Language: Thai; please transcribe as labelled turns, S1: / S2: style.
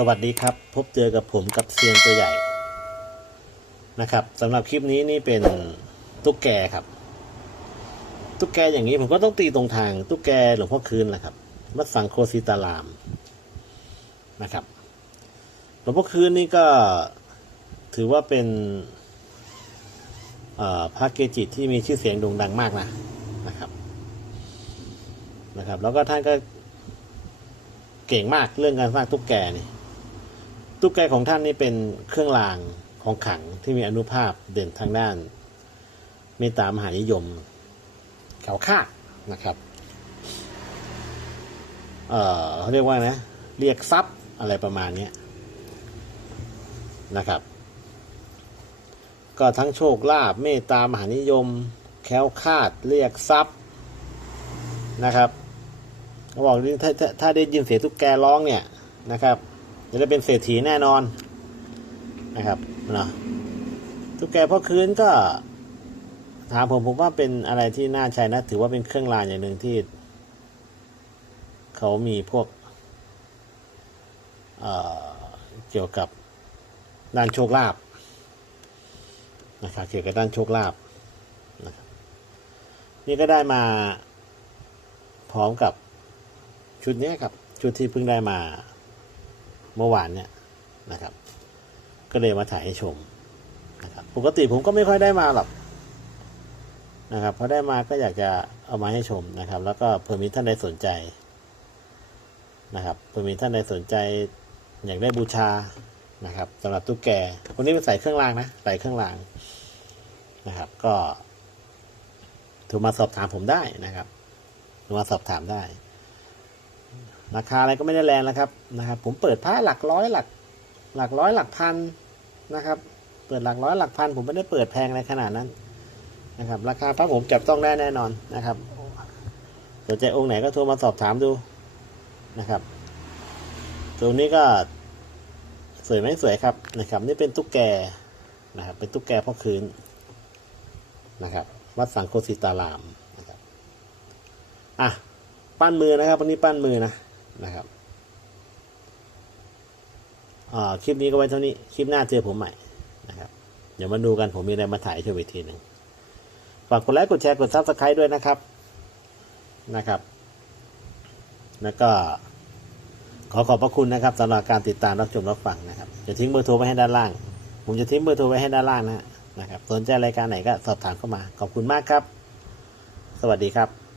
S1: สวัสดีครับ พบเจอกับผมกับเซียนตัวใหญ่นะครับสำหรับคลิปนี้นี่เป็นตุ๊กแกครับ ตุ๊กแกอย่างนี้ผมก็ต้องตีตรงทางตุ๊กแกหลวงพ่อคืนแหละครับมัดสังโคสิตารามนะครับหลวงพ่อคืนนี่ก็ถือว่าเป็นพระเกจิที่มีชื่อเสียงโด่งดังมากนะนะครับนะครับ แล้วก็ท่านก็เก่งมากเรื่องการสร้างตุ๊กแกนี่ ตุ๊กแกของท่านนี่เป็นเครื่องรางของขลังที่มีอนุภาพเด่นทางด้าน เมตตามหานิยมเขาค่านะครับ เอ่อเขาเรียกว่านะ เรียกทรัพย์อะไรประมาณนี้นะครับ ก็ทั้งโชคลาภเมตตามหานิยม แค้วคาดเรียกทรัพย์นะครับเขาบอกนี่ถ้าถ้าถ้าได้ยินเสียงตุ๊กแกร้องเนี่ยนะครับ จะได้เป็นเศรษฐีแน่นอนนะครับเนาะตุ๊กแกพ่อคืนก็ถามผมผมว่าเป็นอะไรที่น่าใช้นะ ถือว่าเป็นเครื่องรางอย่างหนึ่งที่ เขามีพวกเเกี่ยวกับด้านโชคลาภนะครับเกี่ยวกับด้านโชคลาภนะครับนี่ก็ได้มาพร้อมกับชุดนี้ครับ ชุดที่เพิ่งได้มา เมื่อวานเนี่ยนะครับ ก็เลยมาถ่ายให้ชมนะครับปกติผมก็ไม่ค่อยได้มาหรอกนะครับพอได้มาก็อยากจะเอามาให้ชมนะครับ แล้วก็เผื่อมีท่านใดสนใจนะครับเผื่อมีท่านใดสนใจอยากได้บูชานะครับสำหรับตุ๊กแกคนนี้เป็นใส่เครื่องรางนะใส่เครื่องรางนะครับ ก็โทรมาสอบถามผมได้นะครับโทรมาสอบถามได้ ราคาอะไรก็ไม่ได้แรงแล้วครับนะครับ ผมเปิดผ้าหลักร้อยหลัก หลักร้อยหลักพันนะครับ เปิดหลักร้อยหลักพันผมไม่ได้เปิดแพงอะไรขนาดนั้นนะครับ ราคาพระผมจับต้องได้แน่นอนนะครับสนใจองค์ไหนก็โทรมาสอบถามดูนะครับตรงนี้ก็สวยไหมสวยครับนะครับ นี่เป็นตุ๊กแกนะครับ เป็นตุ๊กแกพ่อคืนนะครับ วัดสังโคสิตารามนะครับอะปั้นมือนะครับวันนี้ปั้นมือนะ นะครับอ่าคลิปนี้ก็ไว้เท่านี้ คลิปหน้าเจอผมใหม่นะครับ เดี๋ยวมาดูกันผมมีอะไรมาถ่ายให้ชมอีกทีหนึ่งฝากกดไลค์กดแชร์กดซับสไครต์ด้วยนะครับนะครับ แล้วก็ขอขอบพระคุณนะครับสำหรับการติดตามรับชมรับฟังนะครับจะทิ้งเบอร์โทรไว้ให้ด้านล่าง ผมจะทิ้งเบอร์โทรไว้ให้ด้านล่างนะนะครับสนใจรายการไหนก็สอบถามเข้ามา ขอบคุณมากครับ สวัสดีครับ